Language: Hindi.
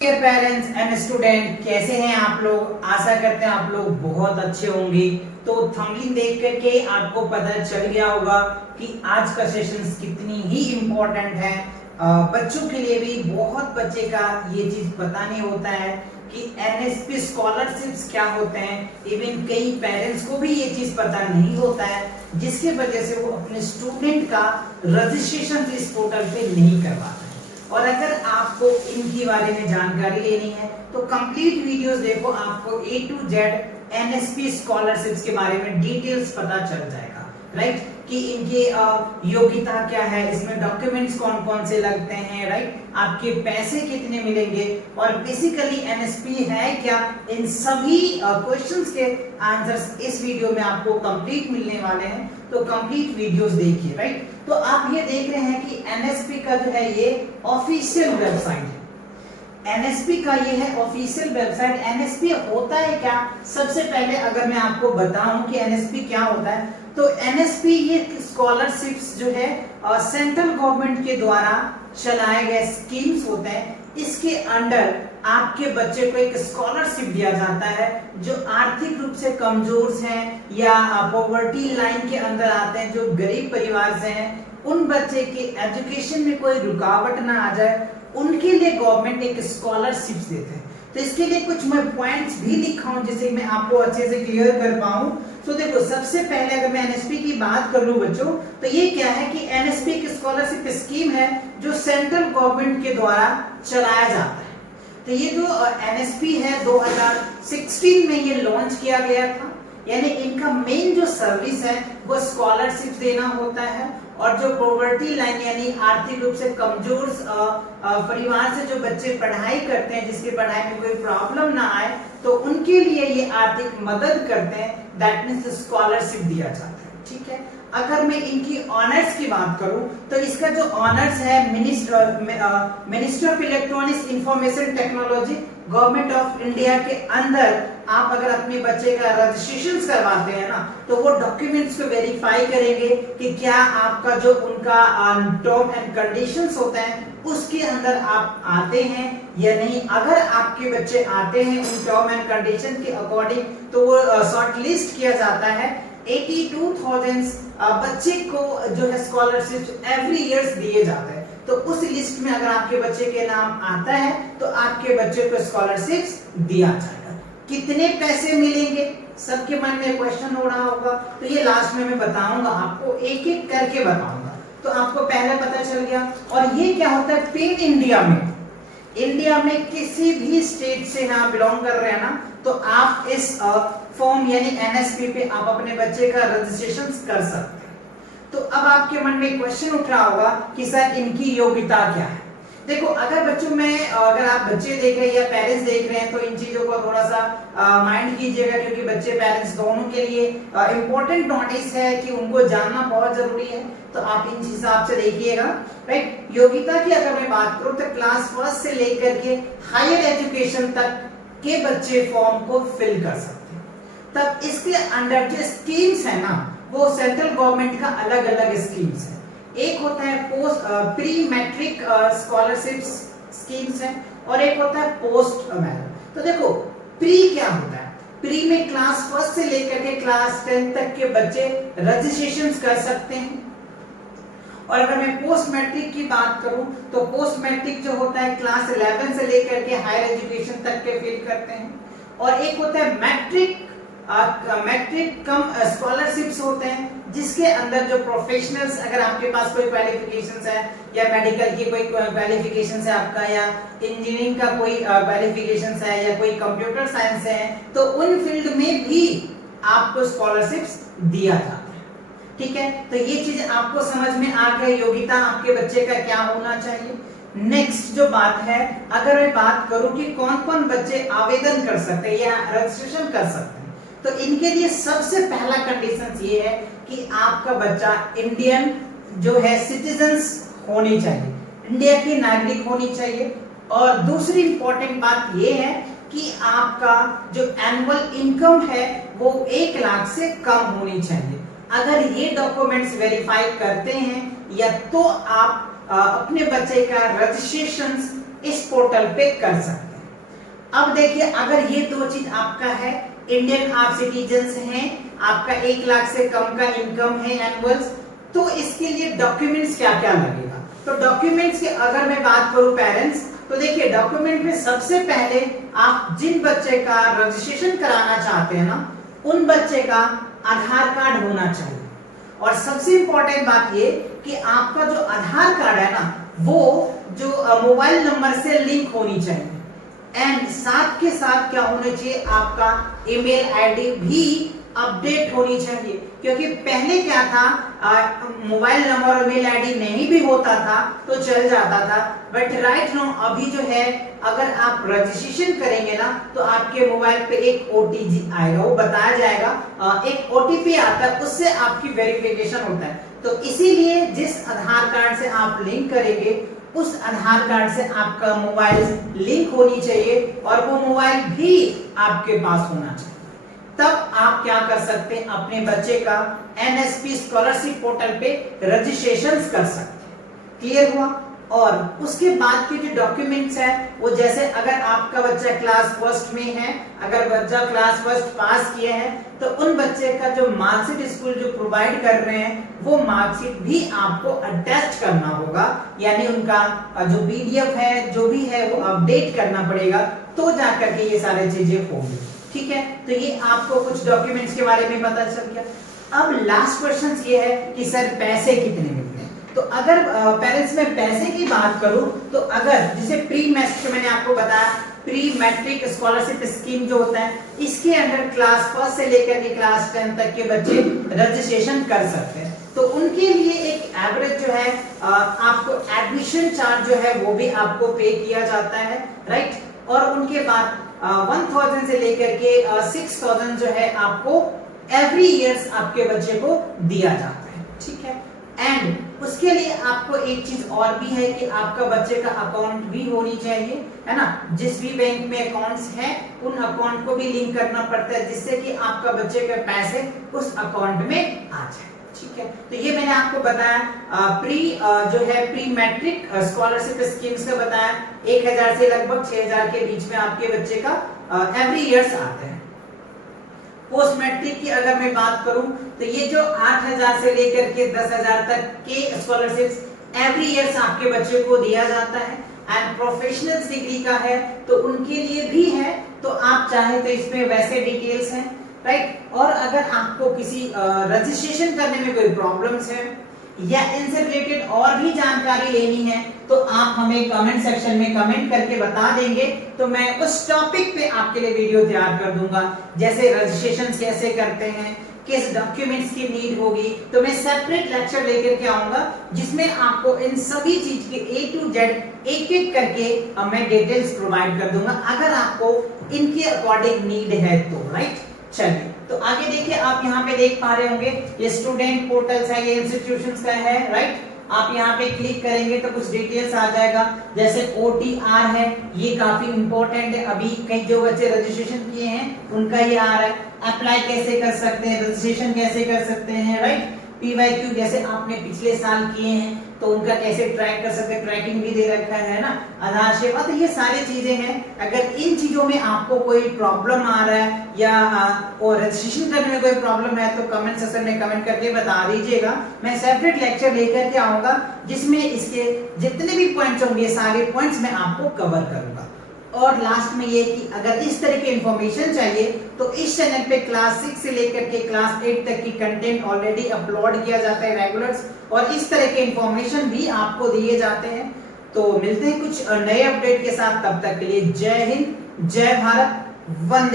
डियर पेरेंट्स एंड स्टूडेंट, कैसे हैं आप लोग। आशा करते हैं आप लोग बहुत अच्छे होंगे। तो थंबनेल देख करके आपको पता चल गया होगा कि आज का सेशन कितनी ही इम्पोर्टेंट है। बच्चों के लिए भी बहुत बच्चे का ये चीज पता नहीं होता है कि एनएसपी स्कॉलरशिप्स क्या होते हैं। इवन कई पेरेंट्स को भी ये चीज पता नहीं होता है, जिसके वजह से वो अपने स्टूडेंट का रजिस्ट्रेशन इस पोर्टल पे नहीं करवाते। और अगर आपको इनके बारे में जानकारी लेनी है तो कंप्लीट वीडियोस देखो, आपको ए टू जेड एनएसपी स्कॉलरशिप्स के बारे में डिटेल्स पता चल जाएगा, राइट। कि इनके योग्यता क्या है, इसमें डॉक्यूमेंट्स कौन कौन से लगते हैं, राइट, आपके पैसे कितने मिलेंगे और बेसिकली एनएसपी है क्या, इन सभी क्वेश्चंस के आंसर्स इस वीडियो में आपको कंप्लीट मिलने वाले हैं। तो कंप्लीट वीडियोस देखिए, राइट। तो आप ये देख रहे हैं कि एनएसपी का जो है ये ऑफिशियल वेबसाइट है। एनएसपी का ये है ऑफिशियल वेबसाइट। एनएसपी होता है क्या, सबसे पहले अगर मैं आपको बताऊं कि एनएसपी क्या होता है, तो एनएसपी ये स्कॉलरशिप्स जो है सेंट्रल गवर्नमेंट के द्वारा चलाए गए स्कीम्स होते हैं। इसके अंडर आपके बच्चे को एक स्कॉलरशिप दिया जाता है जो आर्थिक रूप से कमजोर हैं या पॉवर्टी लाइन के अंदर आते हैं, जो गरीब परिवार से हैं, उन बच्चे के एजुकेशन में कोई रुकावट ना आ जाए, उनके लिए गवर्नमेंट एक स्कॉलरशिप देते हैं। तो इसके लिए कुछ मैं पॉइंट्स भी लिखा हूं जिसे मैं आपको अच्छे से क्लियर कर पाऊं। तो देखो, सबसे पहले अगर मैं एनएसपी की बात कर लूं बच्चों, तो ये क्या है कि एनएसपी की स्कॉलरशिप स्कीम है जो सेंट्रल गवर्नमेंट के द्वारा चलाया जाता है। तो ये जो एनएसपी है 2016 में ये लॉन्च किया गया था। यानी इनका मेन जो सर्विस है वो स्कॉलरशिप देना होता है, और जो पॉवर्टी लाइन यानी आर्थिक रूप से कमजोर परिवार से जो बच्चे पढ़ाई करते हैं, जिसकी पढ़ाई में कोई प्रॉब्लम ना आए, तो उनके लिए ये आर्थिक मदद करते हैं। दैट मीन्स स्कॉलरशिप दिया जाता है, ठीक है। अगर मैं इनकी ऑनर्स की बात करूं तो इसका जो ऑनर्स है minister of electronics information technology government of India के अंदर आप अगर अपने बच्चे का रजिस्ट्रेशन करवाते हैं ना, तो वो डॉक्यूमेंट्स को वेरीफाई करेंगे कि क्या आपका जो उनका टर्म एंड कंडीशंस होते हैं उसके अंदर आप आते हैं या नहीं। अगर आपके बच्चे आते हैं उन टर्म एंड कंडीशन के अकॉर्डिंग, तो वो शॉर्ट लिस्ट किया जाता है। 82,000 बच्चे को जो है स्कॉलरशिप एवरी ईयर दिए जाते हैं। तो उस लिस्ट में अगर आपके बच्चे के नाम आता है तो आपके बच्चे को स्कॉलरशिप दिया जाएगा। कितने पैसे मिलेंगे, सबके मन में क्वेश्चन हो रहा होगा, तो ये लास्ट में मैं बताऊंगा, आपको एक एक करके बताऊंगा, तो आपको पहले पता चल गया। और ये क्या होता है, पेड इंडिया में किसी भी स्टेट से ना बिलोंग कर रहे हैं ना, तो आप इस फॉर्म यानी एनएसपी पे आप अपने बच्चे का रजिस्ट्रेशन कर सकते हैं। तो अब आपके मन में क्वेश्चन उठ रहा होगा कि सर इनकी योग्यता क्या है। देखो, अगर बच्चों में अगर आप बच्चे देख रहे हैं या पेरेंट्स देख रहे हैं तो इन चीजों को थोड़ा सा माइंड कीजिएगा, क्योंकि बच्चे पेरेंट्स दोनों के लिए इंपॉर्टेंट नोटिस है कि उनको जानना बहुत जरूरी है। तो आप इन हिसाब से देखिएगा, राइट। योग्यता की अगर मैं बात करूं तो क्लास 1 से लेकर के हायर एजुकेशन तक के बच्चे फॉर्म को फिल कर सकते हैं। तब इसके अंडर जो स्कीम्स है ना, वो सेंट्रल गवर्नमेंट का अलग अलग स्कीम्स है। एक होता है post pre matric scholarship schemes है, और एक होता है पोस्ट मैट्रिक। तो देखो, प्री क्या होता है, प्री में क्लास 1 से लेकर के क्लास 10 तक के बच्चे रजिस्ट्रेशन कर सकते हैं। और अगर मैं पोस्ट मैट्रिक की बात करूं तो पोस्ट मैट्रिक जो होता है क्लास 11 से लेकर के हायर एजुकेशन तक के फिल करते हैं। और एक होता है मैट्रिक कम स्कॉलरशिप्स होते हैं, जिसके अंदर जो प्रोफेशनल्स, अगर आपके पास कोई क्वालिफिकेशंस है या मेडिकल की कोई क्वालिफिकेशंस है आपका, या इंजीनियरिंग का कोई क्वालिफिकेशंस है, या कोई कंप्यूटर साइंस है, तो उन फील्ड में भी आपको स्कॉलरशिप्स दिया जाता है, ठीक है। तो ये चीज आपको समझ में आ गई, योग्यता आपके बच्चे का क्या होना चाहिए। नेक्स्ट जो बात है, अगर मैं बात करूं कि कौन कौन बच्चे आवेदन कर सकते हैं या रजिस्ट्रेशन कर सकते हैं, तो इनके लिए सबसे पहला कंडीशन ये है कि आपका बच्चा इंडियन जो है सिटीजन्स होनी चाहिए, इंडिया की नागरिक होनी चाहिए। और दूसरी इंपॉर्टेंट बात ये है कि आपका जो एनुअल इनकम है वो 1 लाख से कम होनी चाहिए। अगर ये डॉक्यूमेंट्स वेरीफाई करते हैं या तो आप अपने बच्चे का रजिस्ट्रेशन इस पोर्टल पे कर सकते हैं। अब देखिए, अगर ये दो चीज आपका है, इंडियन आप सिटीजन्स हैं, आपका 1 लाख से कम का इनकम है एनुअल्स, तो इसके लिए डॉक्यूमेंट्स क्या क्या लगेगा। तो डॉक्यूमेंट्स की अगर मैं बात करूं पेरेंट्स, तो देखिए डॉक्यूमेंट में सबसे पहले आप जिन बच्चे का रजिस्ट्रेशन कराना चाहते हैं ना, उन बच्चे का आधार कार्ड होना चाहिए। और सबसे इंपॉर्टेंट बात ये कि आपका जो आधार कार्ड है ना, वो जो मोबाइल नंबर से लिंक होनी चाहिए, एंड साथ के साथ क्या होना चाहिए, आपका ईमेल आईडी भी अपडेट होनी चाहिए। क्योंकि पहले क्या था, मोबाइल नंबर और मेल आईडी नहीं भी होता था तो चल जाता था, बट राइट नाउ अभी जो है, अगर आप रजिस्ट्रेशन करेंगे ना, तो आपके मोबाइल पे एक ओटीपी आएगा, वो बताया जाएगा, एक ओटीपी आता है, उससे आपकी वेरिफिकेशन होता है। तो इसीलिए जिस आधार कार्ड से आप लिंक करेंगे, उस आधार कार्ड से आपका मोबाइल लिंक होनी चाहिए और वो मोबाइल भी आपके पास होना चाहिए। तब आप क्या कर सकते हैं, अपने बच्चे का एनएसपी स्कॉलरशिप पोर्टल पे रजिस्ट्रेशन कर सकते हैं। क्लियर हुआ। और उसके बाद के जो डॉक्यूमेंट्स है, वो जैसे अगर आपका बच्चा क्लास फर्स्ट में है, अगर बच्चा क्लास फर्स्ट पास किए हैं, तो उन बच्चे का जो मार्कशीट स्कूल जो प्रोवाइड कर रहे हैं, वो मार्कशीट भी आपको अटैच करना होगा, यानी उनका जो पीडीएफ है, जो भी है, वो अपडेट करना पड़ेगा, तो जाकर के ये सारी चीजें होंगी। ठीक है, तो ये आपको कुछ डॉक्यूमेंट्स के बारे में पता चल गया। अब लास्ट क्वेश्चन ये है कि सर पैसे कितने मिलते हैं। तो अगर पेरेंट्स में पैसे की बात करूं, तो अगर जैसे प्री मैट्रिक मैंने आपको बताया, प्री मैट्रिक स्कॉलरशिप स्कीम जो होता है, इसके अंडर क्लास फर्स्ट से लेकर के क्लास 10 तक के बच्चे रजिस्ट्रेशन कर सकते हैं। तो उनके लिए एक एवरेज जो है, आपको एडमिशन चार्ज जो है वो भी आपको पे किया जाता है, राइट। और उनके बाद 1000 से लेकर के 6000 जो है आपको एवरी ईयर्स आपके बच्चे को दिया जाता है। ठीक है, एंड उसके लिए आपको एक चीज और भी है कि आपका बच्चे का अकाउंट भी होनी चाहिए, है ना। जिस भी बैंक में अकाउंट्स है, उन अकाउंट को भी लिंक करना पड़ता है, जिससे कि आपका बच्चे के पैसे उस अकाउंट में आ जाए। ठीक है, तो ये मैंने आपको बताया, जो है प्री मैट्रिक स्कॉलरशिप स्कीम्स का बताया, 1000 से लगभग 6000 के बीच में आपके बच्चे का एवरी ईयर्स आते हैं। पोस्ट मैट्रिक की अगर मैं बात करूं, तो ये जो 8000 से लेकर के 10000 तक के स्कॉलरशिप्स एवरी ईयर्स आपके बच्चे को दिया जाता है। एंड प्रोफेशनल डिग्री का है तो उनके लिए भी है, तो आप चाहे तो इसमें वैसे डिटेल्स हैं, राइट। और अगर आपको किसी रजिस्ट्रेशन करने में कोई प्रॉब्लम्स है या इनसे रिलेटेड और भी जानकारी लेनी है, तो आप हमें कमेंट सेक्शन में कमेंट करके बता देंगे, तो मैं उस टॉपिक पे आपके लिए वीडियो तैयार कर दूंगा। जैसे रजिस्ट्रेशन कैसे करते हैं, किस डॉक्यूमेंट्स की नीड होगी, तो मैं सेपरेट लेक्चर लेकर के आऊंगा, जिसमें आपको इन सभी चीज के A to Z एक एक करके मैं डिटेल्स प्रोवाइड कर दूंगा, अगर आपको इनके अकॉर्डिंग नीड है तो, राइट। चलिए, तो आगे देखिए, आप यहाँ पे देख पा रहे होंगे, ये स्टूडेंट पोर्टल्स है, ये इंस्टीट्यूशंस का है, राइट। आप यहाँ पे क्लिक करेंगे तो कुछ डिटेल्स आ जाएगा, जैसे OTR है, ये काफी इंपॉर्टेंट है, अभी कई जो बच्चे रजिस्ट्रेशन किए हैं उनका ये आ रहा है। अप्लाई कैसे कर सकते हैं, रजिस्ट्रेशन कैसे कर सकते हैं, राइट। PYQ जैसे आपने पिछले साल किए हैं तो उनका कैसे ट्रैक कर सकते हैं, ट्रैकिंग भी दे रखा है ना, आधार सेवा, तो ये सारी चीजें हैं। अगर इन चीजों में आपको कोई प्रॉब्लम आ रहा है या और रजिस्ट्रेशन करने में कोई प्रॉब्लम है, तो कमेंट सेक्शन में कमेंट करके बता दीजिएगा। मैं सेपरेट लेक्चर लेकर के आऊंगा, जिसमें इसके जितने भी पॉइंट्स होंगे सारे पॉइंट्स मैं आपको कवर करूंगा। और लास्ट में ये कि अगर इस तरह की इंफॉर्मेशन चाहिए, तो इस चैनल पे क्लास 6 से लेकर के क्लास 8 तक की कंटेंट ऑलरेडी अपलोड किया जाता है रेगुलर्स, और इस तरह के इंफॉर्मेशन भी आपको दिए जाते हैं। तो मिलते हैं कुछ नए अपडेट के साथ, तब तक के लिए जय हिंद, जय भारत, वंदे।